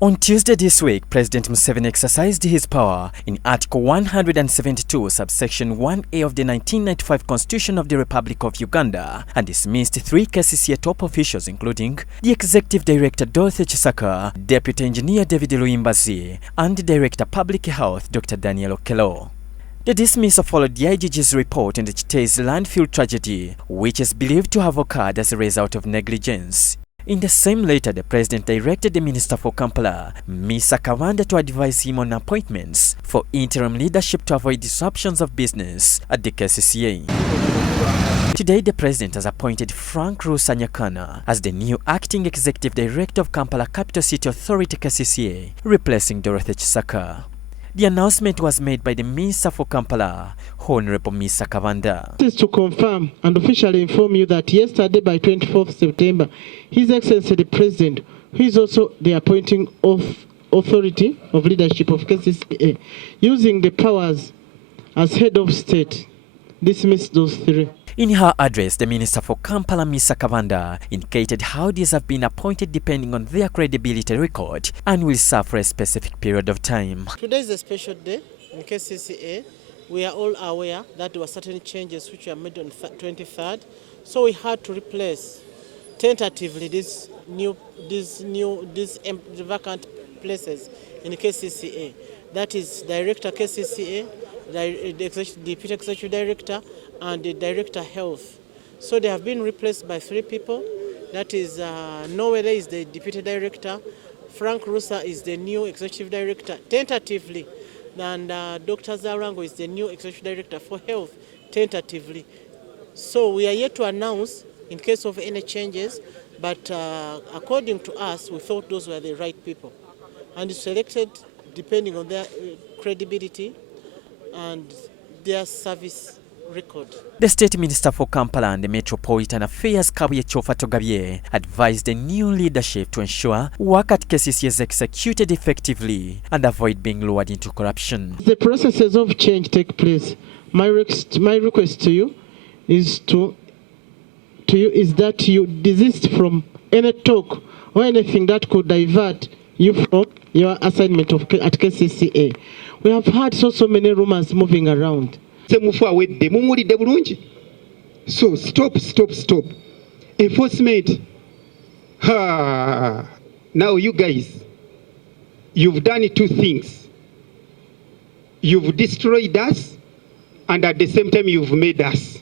On Tuesday this week, President Museveni exercised his power in Article 172, subsection 1A of the 1995 Constitution of the Republic of Uganda and dismissed 3 KCCA top officials, including the Executive Director Dorothy Kisaka, Deputy Engineer David Luimbazi, and Director Public Health Dr. Daniel Okello. The dismissal followed the IGG's report on the Kiteezi landfill tragedy, which is believed to have occurred as a result of negligence. In the same letter, the President directed the Minister for Kampala, Mr. Kawanda, to advise him on appointments for interim leadership to avoid disruptions of business at the KCCA. Today, the President has appointed Frank Rusa Nyakana as the new Acting Executive Director of Kampala Capital City Authority KCCA, replacing Dorothy Kisaka. The announcement was made by the Minister for Kampala, Honorable Mr. Kawanda. This is to confirm and officially inform you that yesterday, by 24th September, His Excellency the President, who is also the appointing authority of leadership of KCCA, using the powers as head of state, dismissed those 3. In her address, the Minister for Kampala, Mr. Kawanda, indicated how these have been appointed depending on their credibility record and will serve for a specific period of time. Today is a special day in KCCA. We are all aware that there were certain changes which were made on 23rd, so we had to replace tentatively these vacant places in KCCA. That is Director KCCA, the Deputy Executive Director, and the Director Health. So they have been replaced by 3 people. That is Nowera is the Deputy Director, Frank Rusa is the new Executive Director, tentatively, and Dr. Zalwango is the new Executive Director for Health, tentatively. So we are yet to announce in case of any changes, but according to us, we thought those were the right people. And selected depending on their credibility and their service record. The State Minister for Kampala and the Metropolitan Affairs, Kabuye Togabye, advised the new leadership to ensure work at KCCA is executed effectively and avoid being lured into corruption. The processes of change take place. My request to you is that you desist from any talk or anything that could divert you from your assignment at KCCA. We have had so many rumors moving around. So stop. Enforcement. Now you guys, you've done 2 things. You've destroyed us and at the same time you've made us.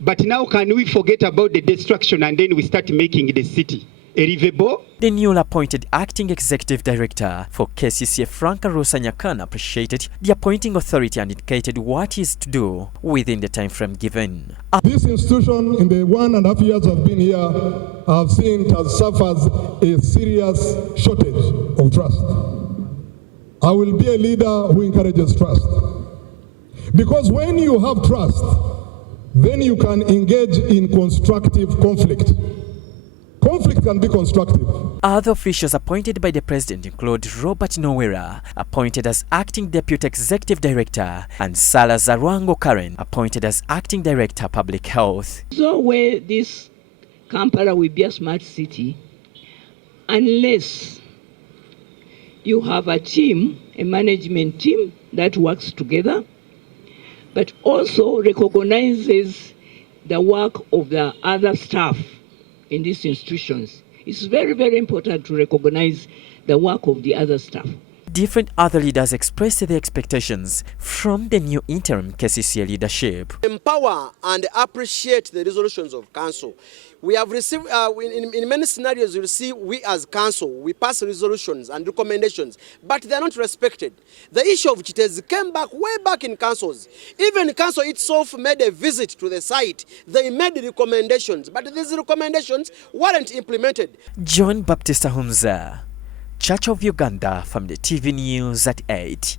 But now can we forget about the destruction and then we start making the city livable? The newly appointed Acting Executive Director for KCCA, Frank Rusa Nyakana, appreciated the appointing authority and indicated what is to do within the time frame given. This institution, in the 1.5 years I've been here, I've seen it has suffered a serious shortage of trust. I will be a leader who encourages trust. Because when you have trust, then you can engage in constructive conflict. Conflict can be constructive. Other officials appointed by the President include Robert Nowera, appointed as Acting Deputy Executive Director, and Zalwango Karen, appointed as Acting Director Public Health. So where this Kampala will be a smart city, unless you have a team, a management team that works together, but also recognizes the work of the other staff in these institutions. It's very, very important to recognize the work of the other staff. Different other leaders expressed their expectations from the new interim KCCA leadership. Empower and appreciate the resolutions of council. We have received, in many scenarios, you see, we as council, we pass resolutions and recommendations, but they are not respected. The issue of Kiteezi came back way back in councils. Even council itself made a visit to the site. They made recommendations, but these recommendations weren't implemented. John Baptista Humza, Church of Uganda, from the TV News at 8.